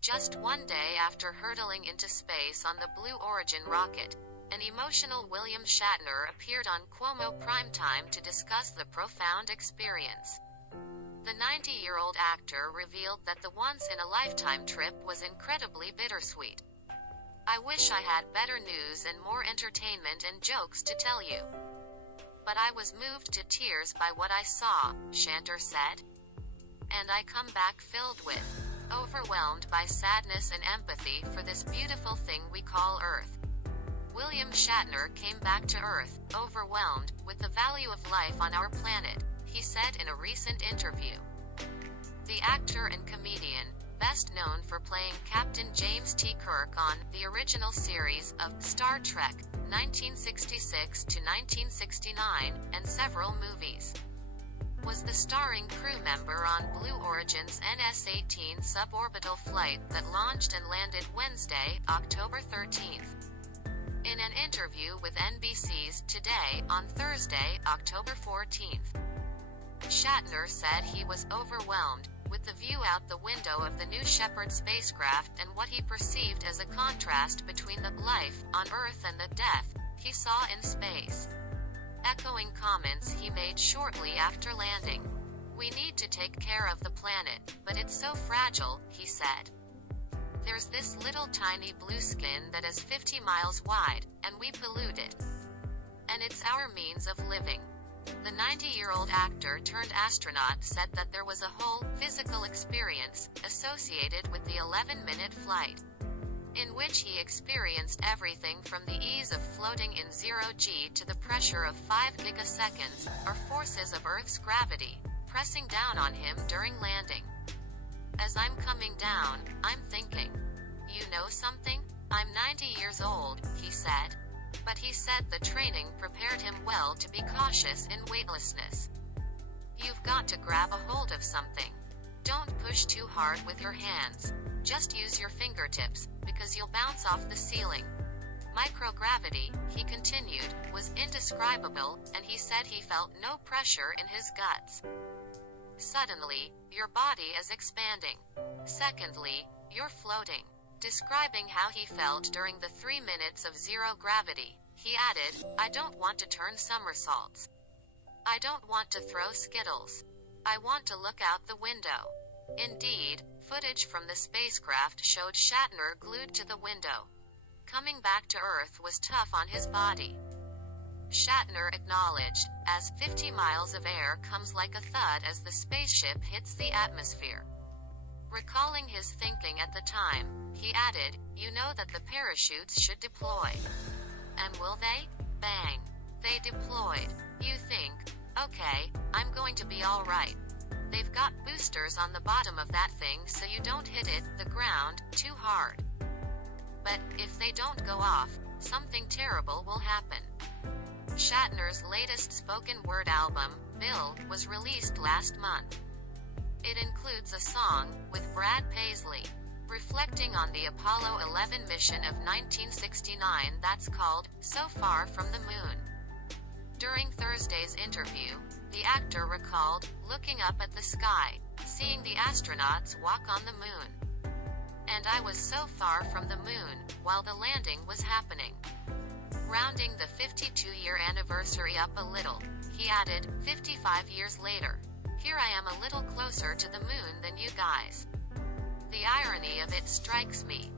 Just one day after hurtling into space on the Blue Origin rocket, an emotional William Shatner appeared on Cuomo Primetime to discuss the profound experience. The 90-year-old actor revealed that the once-in-a-lifetime trip was incredibly bittersweet. "I wish I had better news and more entertainment and jokes to tell you. But I was moved to tears by what I saw," Shatner said. "And I come back filled with, overwhelmed by sadness and empathy for this beautiful thing we call Earth." William Shatner came back to Earth, overwhelmed with the value of life on our planet, he said in a recent interview. The actor and comedian, best known for playing Captain James T. Kirk on the original series of Star Trek, 1966 to 1969, and several movies, was the starring crew member on Blue Origin's NS-18 suborbital flight that launched and landed Wednesday, October 13th. In an interview with NBC's Today on Thursday, October 14th, Shatner said he was overwhelmed with the view out the window of the New Shepard spacecraft and what he perceived as a contrast between the life on Earth and the death he saw in space. Echoing comments he made shortly after landing. "We need to take care of the planet, but it's so fragile," he said. "There's this little tiny blue skin that is 50 miles wide, and we pollute it. And it's our means of living." The 90-year-old actor turned astronaut said that there was a whole physical experience associated with the 11-minute flight, in which he experienced everything from the ease of floating in 0 G to the pressure of 5 gigaseconds, or forces of Earth's gravity, pressing down on him during landing. "As I'm coming down, I'm thinking, you know something? I'm 90 years old," he said. But he said the training prepared him well to be cautious in weightlessness. "You've got to grab a hold of something. Don't push too hard with your hands. Just use your fingertips, because you'll bounce off the ceiling." Microgravity, he continued, was indescribable, and he said he felt no pressure in his guts. "Suddenly, your body is expanding. Secondly, you're floating." Describing how he felt during the 3 minutes of zero gravity, he added, "I don't want to turn somersaults. I don't want to throw Skittles. I want to look out the window." Indeed, footage from the spacecraft showed Shatner glued to the window. Coming back to Earth was tough on his body. Shatner acknowledged, as 50 miles of air comes like a thud as the spaceship hits the atmosphere. Recalling his thinking at the time, he added, "You know that the parachutes should deploy. And will they? Bang. They deployed. You think, okay, I'm going to be all right. They've got boosters on the bottom of that thing so you don't hit the ground, too hard. But if they don't go off, something terrible will happen." Shatner's latest spoken word album, Bill, was released last month. It includes a song with Brad Paisley, reflecting on the Apollo 11 mission of 1969 that's called "So Far From the Moon." During Thursday's interview, the actor recalled looking up at the sky, seeing the astronauts walk on the moon. "And I was so far from the moon while the landing was happening." Rounding the 52-year anniversary up a little, he added, 55 years later, "Here I am a little closer to the moon than you guys. The irony of it strikes me.